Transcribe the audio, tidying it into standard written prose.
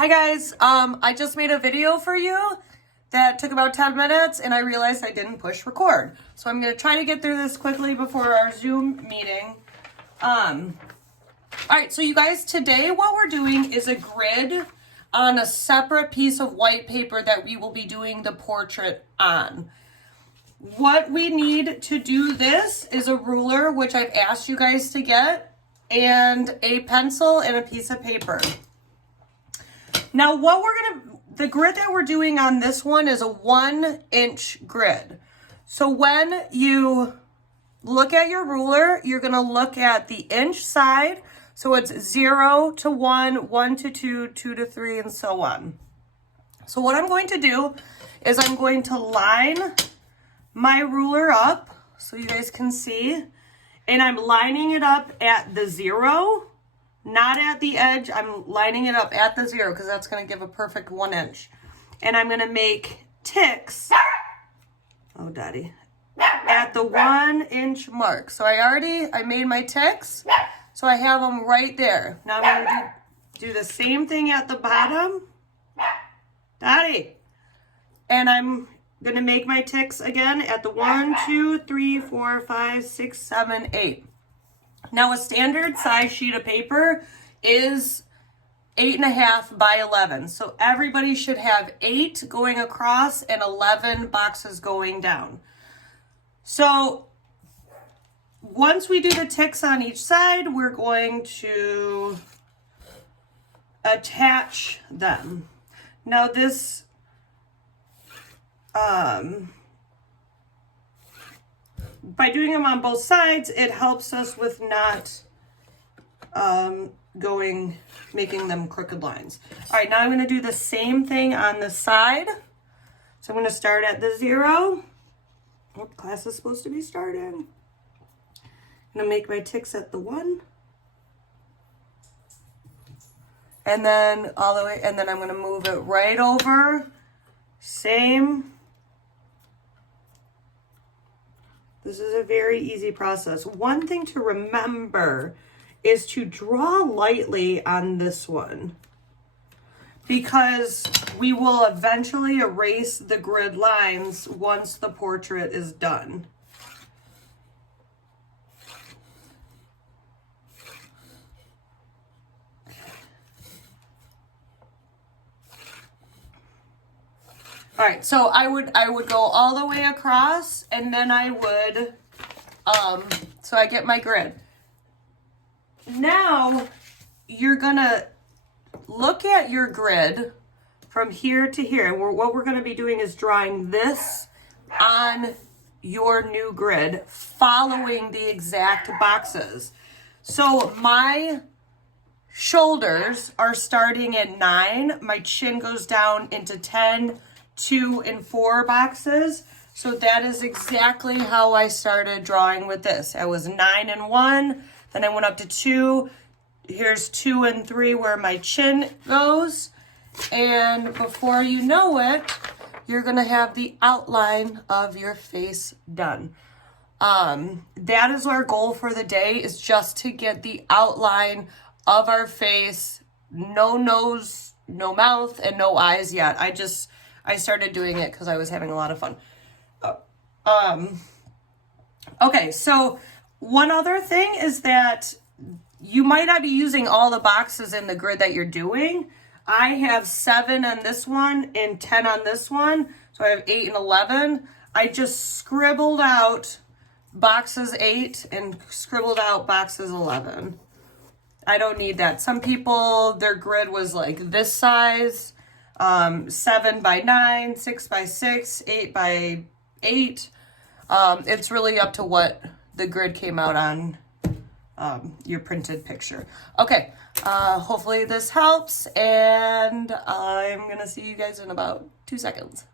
Hi guys, I just made a video for you that took about 10 minutes and I realized I didn't push record. So I'm gonna try to get through this quickly before our Zoom meeting. All right, so you guys, today what we're doing is a grid on a separate piece of white paper that we will be doing the portrait on. What we need to do this is a ruler, which I've asked you guys to get, and a pencil and a piece of paper. Now the grid that we're doing on this one is a 1-inch grid. So when you look at your ruler, you're gonna look at the inch side. So it's 0 to 1, 1 to 2, 2 to 3, and so on. So what I'm going to do is I'm going to line my ruler up so you guys can see, and I'm lining it up at the 0. Not at the edge, I'm lining it up at the 0 because that's going to give a perfect 1 inch. And I'm going to make ticks, oh daddy, at the 1 inch mark. So I made my ticks, so I have them right there. Now I'm going to do the same thing at the bottom, daddy. And I'm going to make my ticks again at the 1, 2, 3, 4, 5, 6, 7, 8. Now a standard size sheet of paper is 8.5 by 11. So everybody should have 8 going across and 11 boxes going down. So once we do the ticks on each side, we're going to attach them. Now this, by doing them on both sides, it helps us with not making them crooked lines. All right, now I'm going to do the same thing on the side. So I'm going to start at the 0. Oh, class is supposed to be starting. I'm going to make my ticks at the 1. And then all the way, and then I'm going to move it right over. Same. This is a very easy process. One thing to remember is to draw lightly on this one, because we will eventually erase the grid lines once the portrait is done. All right, so I would go all the way across, and then I would, so I get my grid. Now, you're gonna look at your grid from here to here, and what we're gonna be doing is drawing this on your new grid, following the exact boxes. So my shoulders are starting at 9, my chin goes down into 10, 2 and 4 boxes. So that is exactly how I started drawing with this. I was 9 and 1, then I went up to 2. Here's 2 and 3 where my chin goes. And before you know it, you're gonna have the outline of your face done. That is our goal for the day, is just to get the outline of our face. No nose, no mouth, and no eyes yet. I started doing it because I was having a lot of fun. Okay, so one other thing is that you might not be using all the boxes in the grid that you're doing. I have 7 on this one and 10 on this one, so I have 8 and 11. I just scribbled out boxes 8 and scribbled out boxes 11. I don't need that. Some people, their grid was like this size. 7 by 9, 6 by 6, 8 by 8. It's really up to what the grid came out on your printed picture. Okay, hopefully this helps, and I'm gonna see you guys in about 2 seconds.